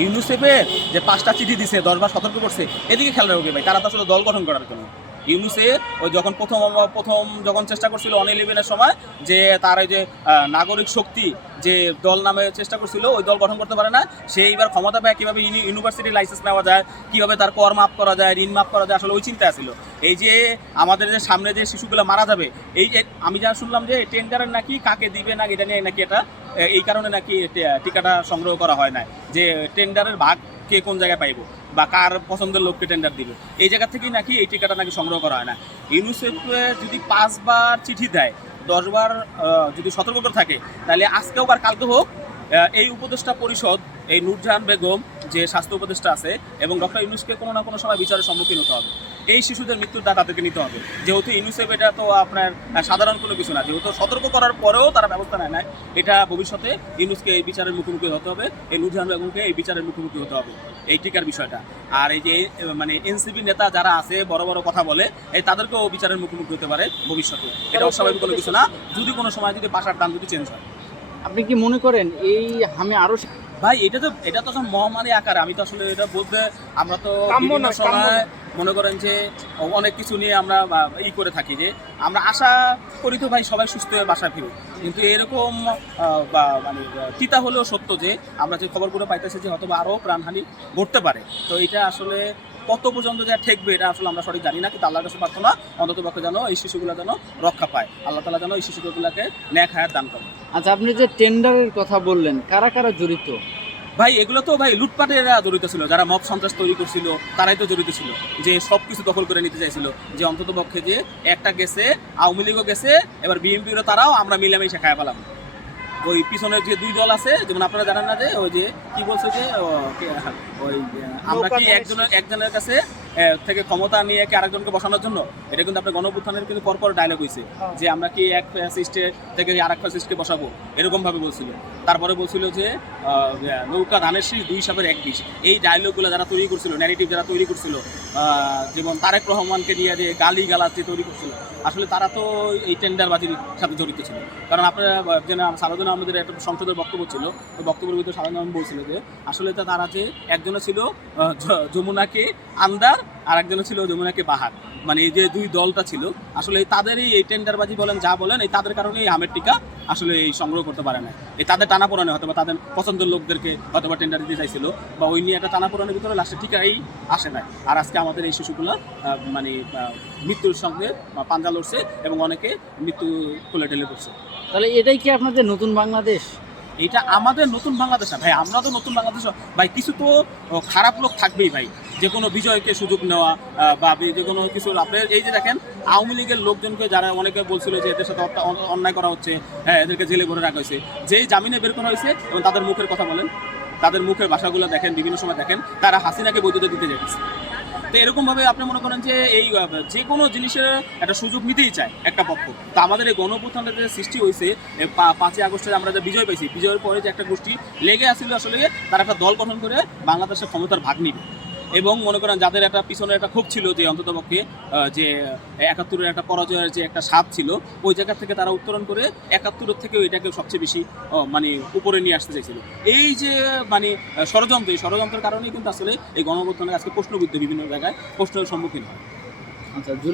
ইউনিসেফের যে 5টা চিঠি দিছে 10বার সতর্ক করছে, এদিকে খেয়াল রাখবে ভাই। তারা তো আসলে দল গঠন করার জন্য। ইউনিসেফ ওই যখন প্রথম যখন চেষ্টা করছিল অন-11-এর সময়, যে তার ওই যে নাগরিক শক্তি যে দল নামে চেষ্টা করছিল, ওই দল গঠন করতে পারে না। সে এইবার ক্ষমতা পায় কীভাবে ইউনিভার্সিটির লাইসেন্স নেওয়া যায়, কীভাবে তার কর মাফ করা যায়, ঋণ মাফ করা যায়, আসলে ওই চিন্তা ছিল। এই যে আমাদের যে সামনে যে শিশুগুলো মারা যাবে, আমি যা শুনলাম যে টেন্ডারের নাকি কাকে দিবে না এটা নিয়ে নাকি এটা এই কারণে নাকি টিকাটা সংগ্রহ করা হয় না, যে টেন্ডারের ভাগ কে কোন জায়গায় পাইব বা কার পছন্দের লোককে টেন্ডার দিবে, এই জায়গা থেকেই নাকি এই টিকাটা নাকি সংগ্রহ করা হয় না। ইউনিসেফ যদি 5 বার চিঠি দেয়, 10 বার যদি সতর্ক করে থাকে, তাহলে আজকেও আর কালকে হোক এই উপদেষ্টা পরিষদ, এই নূরজাহান বেগম যে স্বাস্থ্য উপদেষ্টা আছে এবং ডক্টর ইউনূসকে কোনো না কোনো সময় বিচারের সম্মুখীন হতে হবে। এই শিশুদের মৃত্যুর দায় তাদেরকে নিতে হবে। যেহেতু ইউনিসেফ এটা তো আপনার সাধারণ কোনো কিছু না, যেহেতু সতর্ক করার পরেও তারা ব্যবস্থা নেয় না, এটা ভবিষ্যতে ইউনূসকে এই বিচারের মুখোমুখি হতে হবে, এই নূরজাহান বেগমকে এই বিচারের মুখোমুখি হতে হবে এই টিকার বিষয়টা। আর এই যে মানে এনসিপি নেতা যারা আছে বড় বড় কথা বলে, এই তাদেরকেও বিচারের মুখোমুখি হতে পারে ভবিষ্যতে। এটা অস্বাভাবিক কোনো কিছু না, যদি কোনো সময় যদি বাসার দাম যদি চেঞ্জ হয়। আপনি কি মনে করেন এই আমি আরো ভাই এটা তো মহামারী আকারে, আমি তো আসলে এটা বলতে, আমরা তো বিভিন্ন সময় মনে করেন যে অনেক কিছু নিয়ে আমরা করে থাকি, যে আমরা আশা করি তো ভাই সবাই সুস্থ হয়ে বাসায় ফিরুক, কিন্তু এরকম মানে তিতা হলেও সত্য যে আমরা যে খবরগুলো পাইতেছি যে হয়তো আরও প্রাণহানি ঘটতে পারে। তো এটা আসলে কত পর্যন্ত যা ঠেকবে এটা আসলে আমরা সঠিক জানি না, কিন্তু আল্লাহর কাছে প্রার্থনা অন্তত পক্ষে যেন এই শিশুগুলো যেন রক্ষা পায়, আল্লাহ তাআলা যেন এই শিশুগুলোকে ন্যাক হায়াত দান করে। আচ্ছা, আপনি যে টেন্ডারের কথা বললেন, কারা কারা জড়িত? ভাই এগুলো তো ভাই লুটপাটেরা জড়িত ছিল, যারা মব সন্ত্রাস তৈরি করছিল তারাই তো জড়িত ছিল, যে সব কিছু দখল করে নিতে চাইছিল, যে অন্তত পক্ষে যে একটা গেছে, আওয়ামী লীগও গেছে, এবার বিএনপিরও তারাও আমরা মিলামিশে খায় পেলাম। ওই পিছনের যে 2 দল আছে, যেমন আপনারা জানেন না যে ওই যে কি বলছে যে ওই আমরা কি একজনের কাছে থেকে ক্ষমতা নিয়ে কি আরেকজনকে বসানোর জন্য, এটা কিন্তু আপনার গণঅভ্যুত্থানের কিন্তু পরপর ডায়লগ হয়েছে, যে আমরা কি এক ফ্যাসিস্টের থেকে আরেক ফ্যাসিস্টকে বসাবো, এরকম ভাবে বলছিল। তারপরে বলছিল যে নৌকা ধানের শীষ 2 সাপের 1 বিষ। এই ডায়লগগুলো যারা তৈরি করছিল, ন্যারেটিভ যারা তৈরি করছিল, যেমন তারেক রহমানকে নিয়ে যে গালি গালাজ যে তৈরি করছিল, আসলে তারা তো এই টেন্ডারবাজির সাথে জড়িত ছিল। কারণ আপনারা সারাদিন আমাদের একটা সংসদের বক্তব্য ছিল, ওই বক্তব্যের ভিতরে সারাদিন বলছিল যে আসলে তারা যে একজনে ছিল যমুনাকে আন্দার, আর একজনে ছিল যমুনাকে বাহার, মানে এই যে 2 দলটা ছিল, আসলে তাদেরই এই টেন্ডারবাজি বলেন যা বলেন, এই তাদের কারণে এই আমের টিকা আসলে এই সংগ্রহ করতে পারে না। এই তাদের টানাপোড়ানে হয়তো বা তাদের পছন্দের লোকদেরকে হয়তো বা টেন্ডার দিতে চাইছিল, বা ওই নিয়ে একটা টানাপোড়ানের ভিতরে লাস্টে টিকাই আসে না। আর আজকে আমাদের এই শিশুগুলো মানে মৃত্যুর সঙ্গে পাঞ্জা লড়ছে এবং অনেকে মৃত্যু কোলে ঢেলে পড়ছে। তাহলে এটাই কি আপনাদের নতুন বাংলাদেশ? এটা আমাদের নতুন বাংলাদেশ না ভাই, আমরা তো নতুন বাংলাদেশ ভাই। কিছু তো খারাপ লোক থাকবেই ভাই, যে কোনো বিজয়কে সুযোগ নেওয়া বা যে কোনো কিছু। আপনার এই যে দেখেন আওয়ামী লীগের লোকজনকে যারা অনেকে বলছিল যে এদের সাথে অন্যায় করা হচ্ছে, হ্যাঁ এদেরকে জেলে ভরে রাখা হয়েছে, যেই জামিনে বের করা হয়েছে এবং তাদের মুখের কথা বলেন, তাদের মুখের ভাষাগুলো দেখেন, বিভিন্ন সময় দেখেন তারা হাসিনাকে বৈধতা দিতে যাচ্ছে। তো এরকমভাবে আপনি মনে করেন যে এই যে কোনো জিনিসের একটা সুযোগ নিতেই চায় একটা পক্ষ। তো আমাদের এই গণঅভ্যুত্থানের যে সৃষ্টি হয়েছে 5ই আগস্টে আমরা যে বিজয় পাইছি, বিজয়ের পরে যে একটা গোষ্ঠী লেগে আসছিল, আসলে তারা একটা দল গঠন করে বাংলাদেশের ক্ষমতার ভাগ নিবে। এবং মনে করেন যাদের একটা পিছনে একটা ক্ষোভ ছিল, যে অন্ততপক্ষে যে 71-এর একটা পরাজয়ের যে একটা স্বাদ ছিল, ওই জায়গা থেকে তারা উত্তরণ করে 71-এর থেকেও এটাকে সবচেয়ে বেশি মানে উপরে নিয়ে আসতে চাইছিল। এই যে মানে ষড়যন্ত্রের কারণেই কিন্তু আসলে এই গণঅভ্যুত্থানের আজকে প্রশ্নবিদ্ধ, বিভিন্ন জায়গায় প্রশ্নের সম্মুখীন হয়। আচ্ছা।